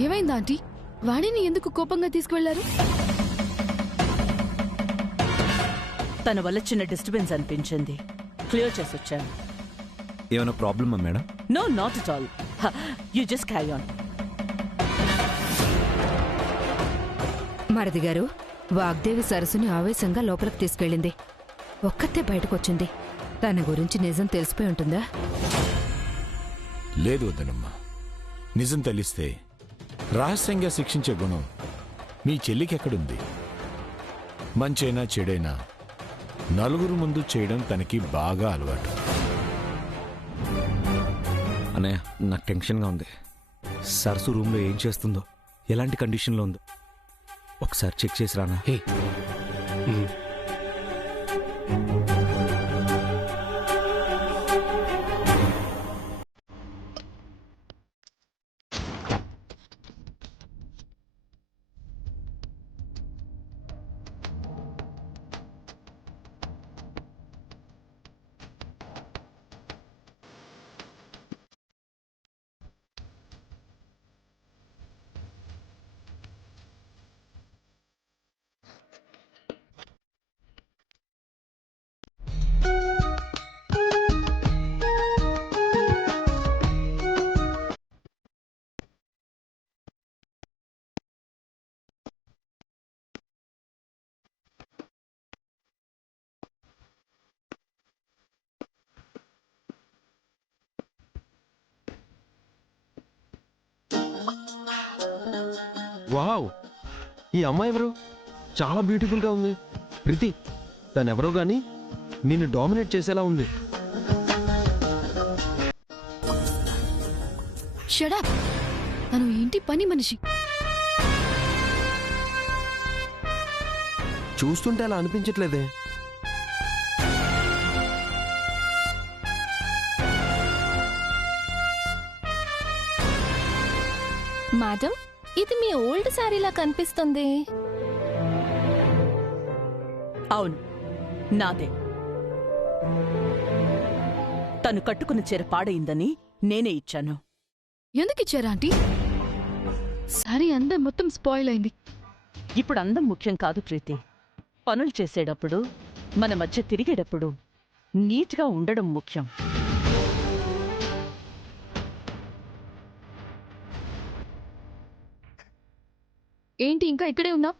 ఏమైంది ఆంటీ? వాణిని ఎందుకు కోపంగా తీసుకువెళ్లారు? తన వల్ల చిన్న డిస్టర్బెన్స్ అనిపించింది, క్లియర్ చేసి వచ్చాను. ఏమైనా ప్రాబ్లమా madam? No, not at all. You just carry on. మరిది గారు, వాగ్దేవి సరస్సుని ఆవేశంగా లోపలికి తీసుకెళ్ళింది. ఒక్కతే బయటకొచ్చింది. తన గురించి నిజం తెలిసిపోయి ఉంటుందా? లేదు వద్దనమ్మా. నిజం తెలిస్తే రహస్యంగా శిక్షించే గుణం మీ చెల్లికెక్కడుంది? మంచైనా చెడైనా నలుగురు ముందు చేయడం తనకి బాగా అలవాటు. అన్నయ్య, నాకు టెన్షన్గా ఉంది. సరస్సు రూమ్లో ఏం చేస్తుందో, ఎలాంటి కండిషన్లో ఉందో ఒకసారి చెక్ చేసి రానా? వావ్, ఈ అమ్మాయి ఎవరు? చాలా బ్యూటిఫుల్గా ఉంది. ప్రీతి, తనెవరో గాని నిన్ను డామినేట్ చేసేలా ఉంది. Shut up! తను ఏంటి పని మనిషి? చూస్తుంటే అలా అనిపించట్లేదే. మేడం, ఇది మీ ఓల్డ్ శారీలా కనిపిస్తుంది. అవును, నాదే. తను కట్టుకున్న చీర పాడైందని నేనే ఇచ్చాను. ఎందుకు ఇచ్చారా ఆంటీ? సారీ అందం మొత్తం స్పాయిల్ అయింది. ఇప్పుడు అందం ముఖ్యం కాదు ప్రీతి. పనులు చేసేటప్పుడు, మన మధ్య తిరిగేటప్పుడు నీట్గా ఉండడం ముఖ్యం. ఏంటి ఇంకా ఇక్కడే ఉన్నావు?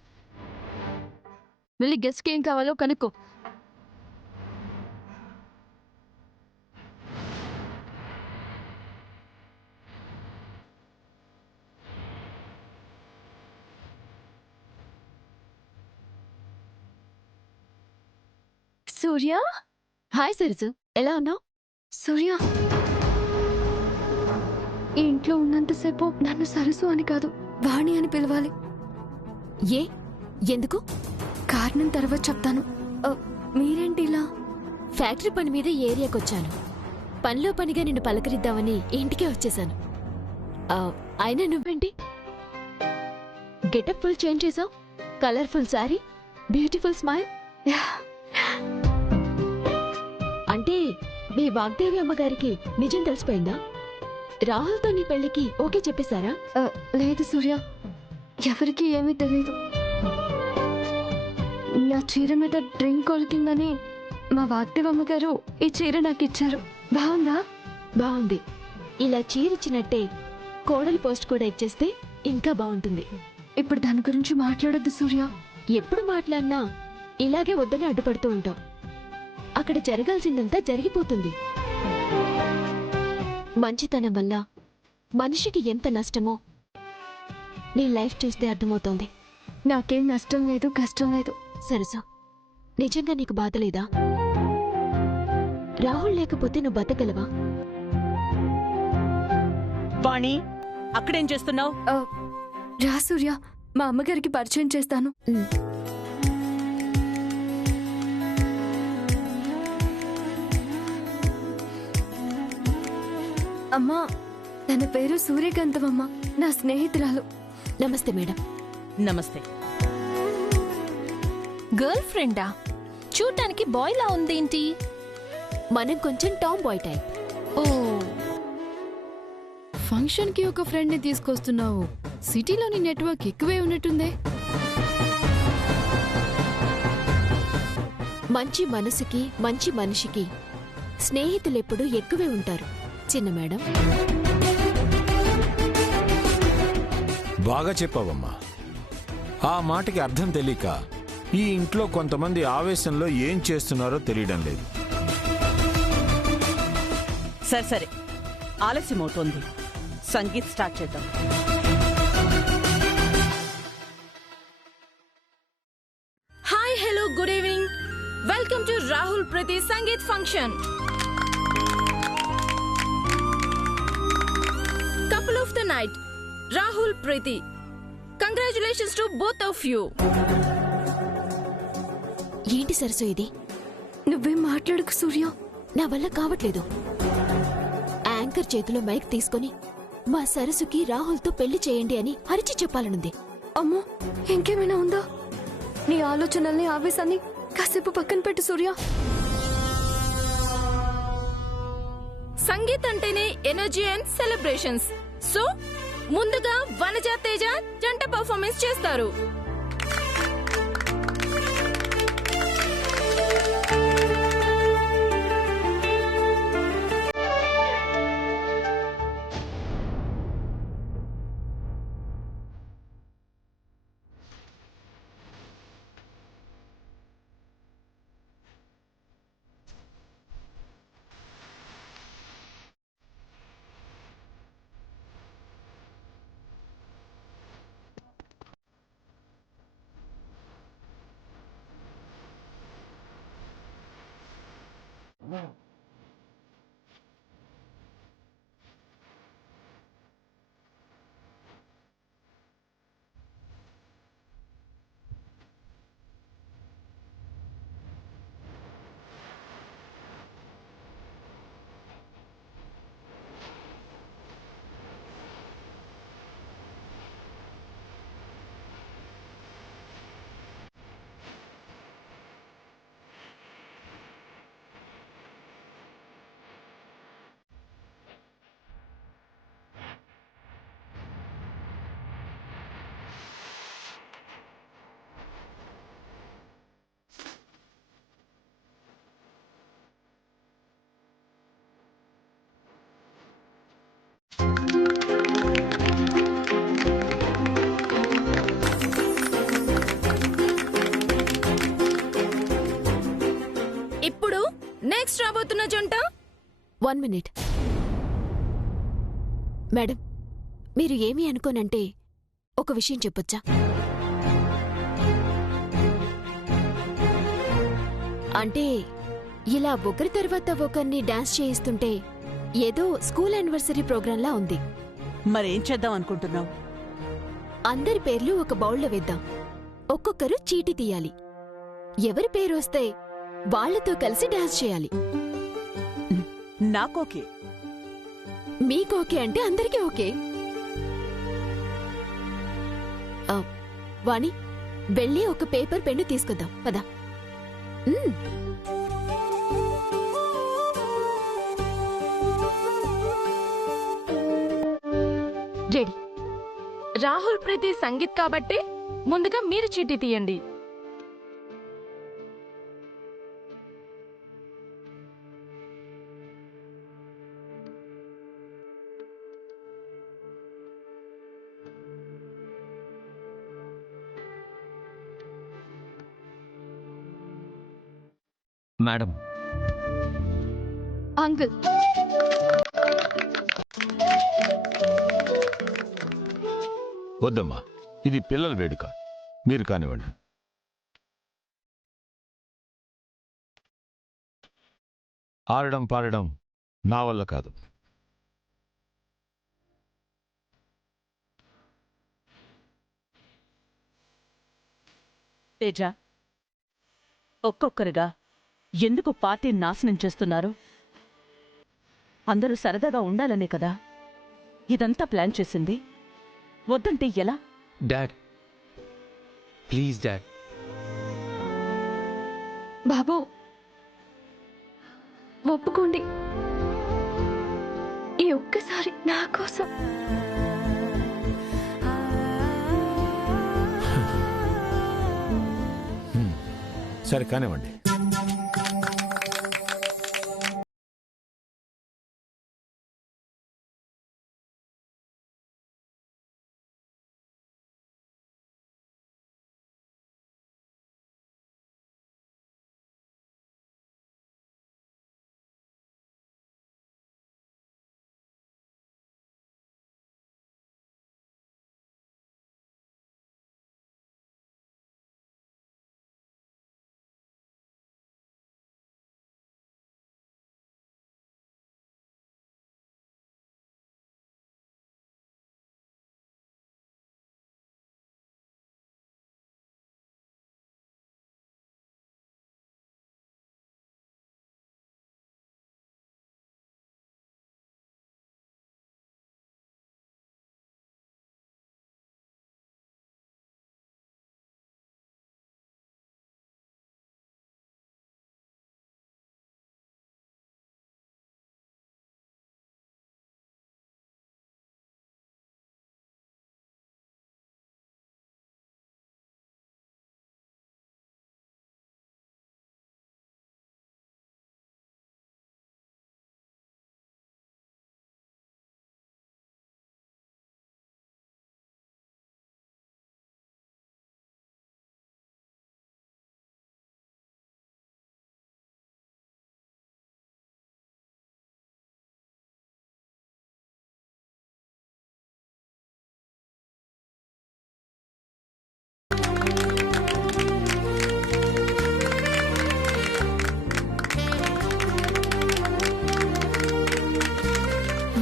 వెళ్ళి గెస్ట్కి ఏం కావాలో కనుక్కో. సూర్య, హాయ్ సరసు, ఎలా ఉన్నావు? సూర్య, ఈ ఇంట్లో ఉన్నంతసేపు నన్ను సరసు అని కాదు, వాణి అని పిలవాలి. ఏ? ఎందుకు? కారణం తర్వాత చెప్తాను. మీరేంటి ఇలా? ఫ్యాక్టరీ పని మీద ఏరియాకొచ్చాను. పనిలో పనిగా నిన్ను పలకరిద్దామని ఇంటికే వచ్చేసాను. అయినా నువ్వేంటి గెటప్ ఫుల్ చేంజ్ చేసావు? Colourful sari, beautiful smile. అంటే మీ వాగ్దేవి అమ్మగారికి నిజం తెలిసిపోయిందా? రాహుల్తో నీ పెళ్లికి ఓకే చెప్పేశారా? లేదు సూర్య, ఎవరికి ఏమీ తెలీదు. నా చీర మీద డ్రింక్ కొలికిందని మా వాగ్దేవమ్మ గారు ఈ చీర నాకు ఇచ్చారు. బాగుందా? బాగుంది. ఇలా చీరిచ్చినట్టే కోడలి పోస్ట్ కూడా ఇచ్చేస్తే ఇంకా బాగుంటుంది. ఇప్పుడు దాని గురించి మాట్లాడొద్దు సూర్య. ఎప్పుడు మాట్లాడినా ఇలాగే వద్దని అడ్డుపడుతూ ఉంటాం. అక్కడ జరగాల్సిందంతా జరిగిపోతుంది. మంచితనం వల్ల మనిషికి ఎంత నష్టమో నీ లైఫ్ చూస్తే అర్థమవుతోంది. నాకేం నష్టం లేదు, కష్టం లేదు. సరసా, నిజంగా నీకు బాధ లేదా? రాహుల్ లేకపోతే నువ్వు బతకగలవా? వాణి, అక్కడేం చేస్తున్నావు? రా సూర్య, మా అమ్మగారికి పరిచయం చేస్తాను. అమ్మా, తన పేరు సూర్యకాంతమమ్మ, నా స్నేహితురాలు. నమస్తే మేడం. నమస్తే. గర్ల్ ఫ్రెండా? చూడటానికి బాయ్ లా ఉందేంటి? మనం కొంచెం టామ్ బాయ్ టైప్. ఓ, ఫంక్షన్ కి ఒక ఫ్రెండ్ ని తీసుకొస్తున్నావు. సిటీలోని నెట్వర్క్ ఎక్కువే ఉన్నట్టుందే. మంచి మనసుకి మంచి మనిషికి స్నేహితులెప్పుడు ఎక్కువే ఉంటారు చిన్న మేడం. బాగా చెప్పావమ్మా. ఆ మాటకి అర్థం తెలియక ఈ ఇంట్లో కొంతమంది ఆవేశంలో ఏం చేస్తున్నారో తెలియడం లేదు. సరే సరే, ఆలస్యం అవుతోంది. సంగీత్ స్టార్ట్ చేద్దాం. Hi, hello, good evening. Welcome to Rahul Preethi Sangeet function. Couple of the night, Rahul Preethi. Congratulations to both of you. ఏంటి సరసు ఇది? నువ్వేం మాట్లాడకు సూర్య. నా వల్ల కావట్లేదు. యాంకర్ చేతిలో మైక్ తీసుకొని మా సరసుకి రాహుల్తో పెళ్లి చేయండి అని అరిచి చెప్పాలనుంది. అమ్మో, ఇంకేమైనా ఉందా? నీ ఆలోచనల్ని ఆవేశాన్ని కాసేపు పక్కన పెట్టు సూర్య. సంగీత్ అంటేనే ఎనర్జీ అండ్ సెలబ్రేషన్స్. సో ముందుగా వనజ తేజ జంట పర్ఫార్మెన్స్ చేస్తారు. ఇప్పుడు నెక్స్ట్ రాబోతున్న జంట. 1 minute. మేడం, మీరు ఏమీ అనుకోనంటే ఒక విషయం చెప్పొచ్చా? అంటే ఇలా ఒకరి తర్వాత ఒకరిని డాన్స్ చేయిస్తుంటే ఏదో స్కూల్ యానివర్సరీ ప్రోగ్రాంలా ఉంది. మరేం చేద్దాం అనుకుంటున్నావు? అందరి పేర్లు ఒక బౌల్లో వేద్దాం. ఒక్కొక్కరు చీటీ తీయాలి. ఎవరి పేరు వస్తే వాళ్లతో కలిసి డాన్స్ చేయాలి. నాకోకే. మీకోకే అంటే అందరికీ ఓకే. వాణి, వెళ్ళి ఒక పేపర్ పెన్ను తీసుకొద్దాం పద. రెడీ. రాహుల్ ప్రీతి సంగీత్ కాబట్టి ముందుగా మీరు చీటీ తీయండి. మేడం, అంకుల్, వద్దమ్మా, ఇది పిల్లల వేడుక. మీరు కానివ్వండి. ఆడడం పాడడం నా వల్ల కాదు. తేజ, ఒక్కొక్కరుగా ఎందుకు పార్టీని నాశనం చేస్తున్నారు? అందరూ సరదాగా ఉండాలనే కదా ఇదంతా ప్లాన్ చేసింది. వద్దంటే ఎలా? Dad, please dad. బాబు, ఒప్పుకోండి. ఈ ఒక్కసారి నా కోసం. సరే కానివ్వండి.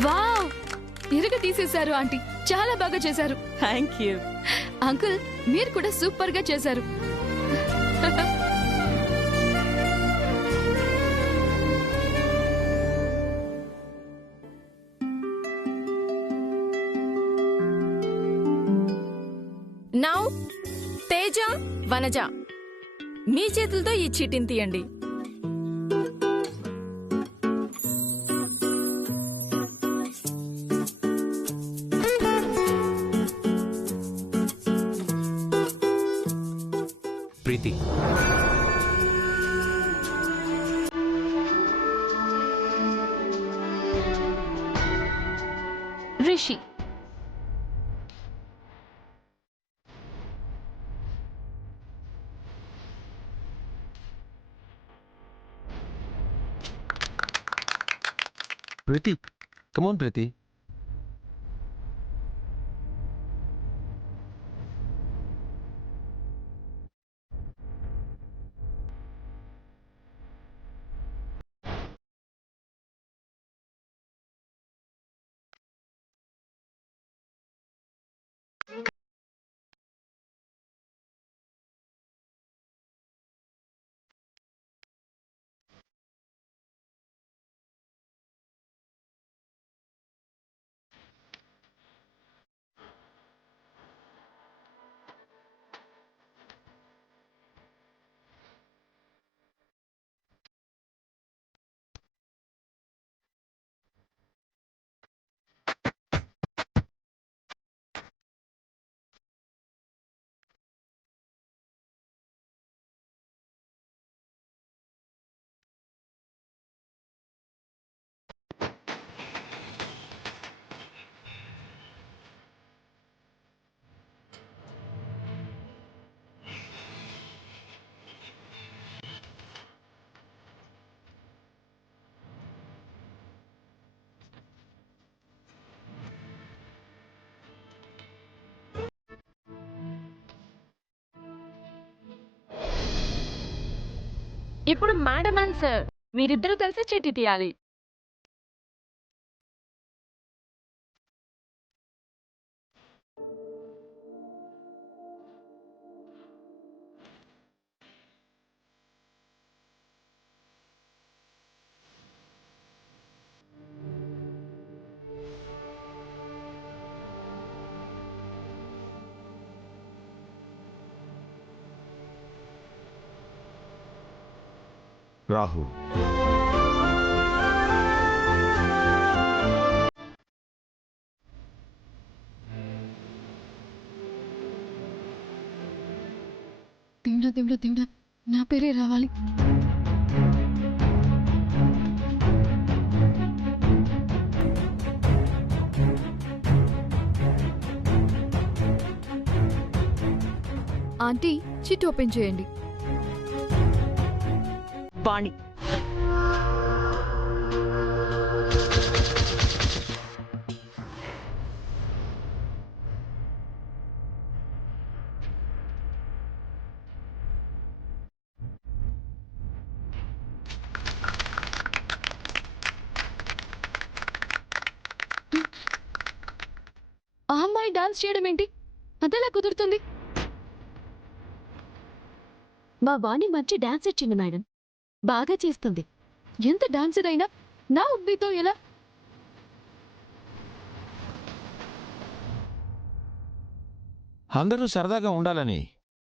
వావ్, ఇరగ తీసేశారు ఆంటీ. చాలా బాగా చేశారు. Thank you. అంకుల్, మీరు కూడా సూపర్ గా చేశారు. నౌ తేజ, వనజ, మీ చేతులతో ఈ చీటిని తీయండి. ప్రీతి, రిషి, ప్రీతి, కమాన్ ప్రీతి. ఇప్పుడు మేడం అండ్ సార్ మీరిద్దరూ కలిసి చీటీ తీయాలి. రాహు, దేవుడా దేవుడా దేవుడా, నా పేరే రావాలి. ఆంటీ చిట్ ఓపెన్ చేయండి. వాణి, ఆ అమ్మాయి డాన్స్ చేయడం ఏంటి? అదెలా కుదురుతుంది? మా వాణి మంచి డాన్స్ ఇచ్చింది మేడం, బాగా చేస్తుంది. ఎంత డాన్సర్ అయినా నా ఉబ్బితో ఎలా? అందరూ సరదాగా ఉండాలని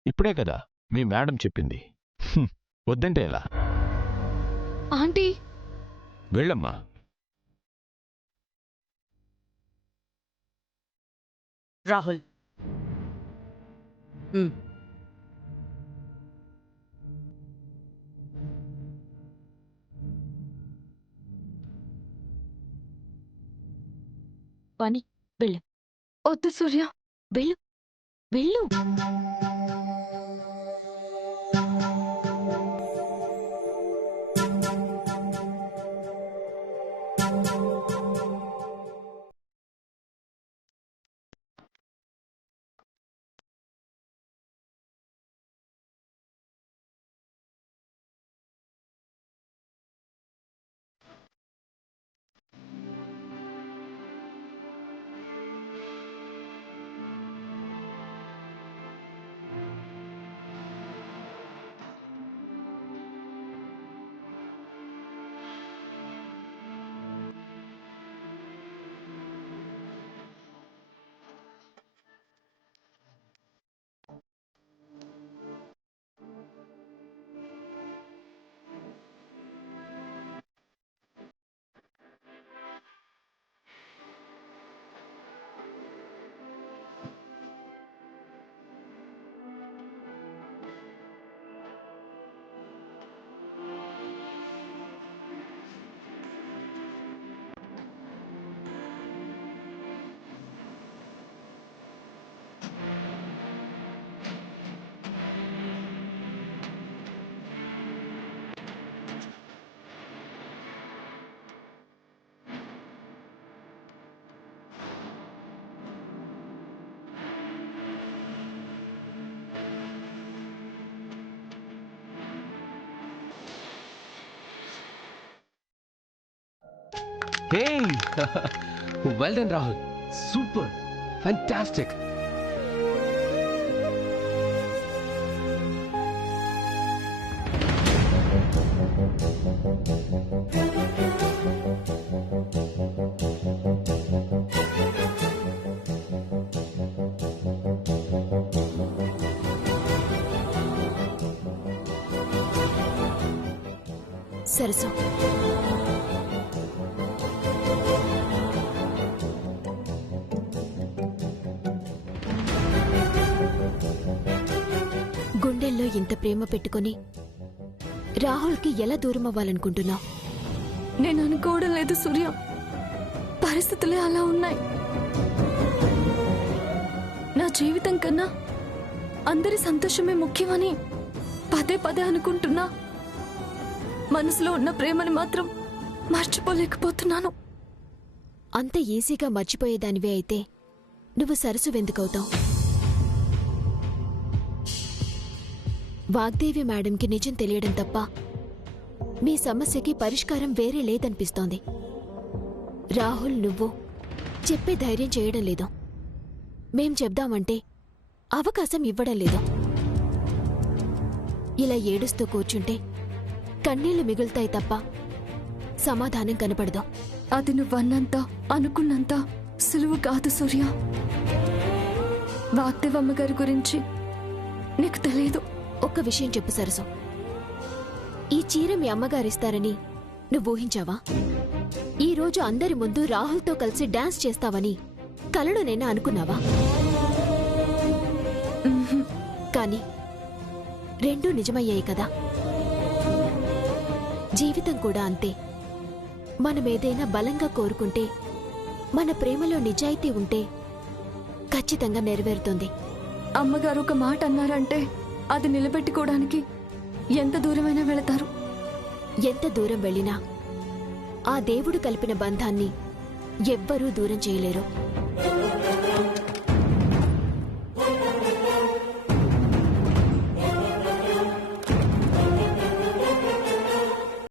ఇప్పుడే కదా మీ మేడం చెప్పింది. వద్దంటే ఎలా? ఆంటీ వెళ్ళమ్మా. రాహుల్. వాణి వెళ్ళు. వద్దు సూర్య. వెళ్ళు వెళ్ళు. Hey! Well done, Rahul. Super. Fantastic. సరసు, గుండెల్లో ఇంత ప్రేమ పెట్టుకొని రాహుల్కి ఎలా దూరం అవ్వాలనుకుంటున్నావు? నేను అనుకోవడం లేదు సూర్య, పరిస్థితులే అలా ఉన్నాయి. నా జీవితం కన్నా అందరి సంతోషమే ముఖ్యమని పదే పదే అనుకుంటున్నా. మనసులో ఉన్న ప్రేమని మాత్రం మర్చిపోలేకపోతున్నాను. అంత ఈజీగా మర్చిపోయేదానివే అయితే నువ్వు సరసు వెందుకవుతావు? వాగ్దేవి మేడంకి నిజం తెలియడం తప్ప మీ సమస్యకి పరిష్కారం వేరే లేదనిపిస్తోంది. రాహుల్ నువ్వు చెప్పే ధైర్యం చేయడం లేదు. మేం చెప్దామంటే అవకాశం ఇవ్వడం లేదు. ఇలా ఏడుస్తూ కూర్చుంటే కన్నీళ్లు మిగులుతాయి తప్ప సమాధానం కనపడదు. అది నువ్వన్నంత అనుకున్నంత సులువు కాదు సూర్య. వాగ్దేవమ్మ గారి గురించి నీకు తెలియదు. ఒక్క విషయం చెప్పు సరసు, ఈ చీర మీ అమ్మగారిస్తారని నువ్వు ఊహించావా? ఈరోజు అందరి ముందు రాహుల్తో కలిసి డాన్స్ చేస్తావని కలలోనైనా అనుకున్నావా? కానీ రెండూ నిజమయ్యాయి కదా. జీవితం కూడా అంతే. మనమేదైనా బలంగా కోరుకుంటే, మన ప్రేమలో నిజాయితీ ఉంటే ఖచ్చితంగా నెరవేరుతుంది. అమ్మగారు ఒక మాట అన్నారంటే అది నిలబెట్టుకోవడానికి ఎంత దూరమైనా వెళతారు. ఎంత దూరం వెళ్ళినా ఆ దేవుడు కలిపిన బంధాన్ని ఎవ్వరూ దూరం చేయలేరు.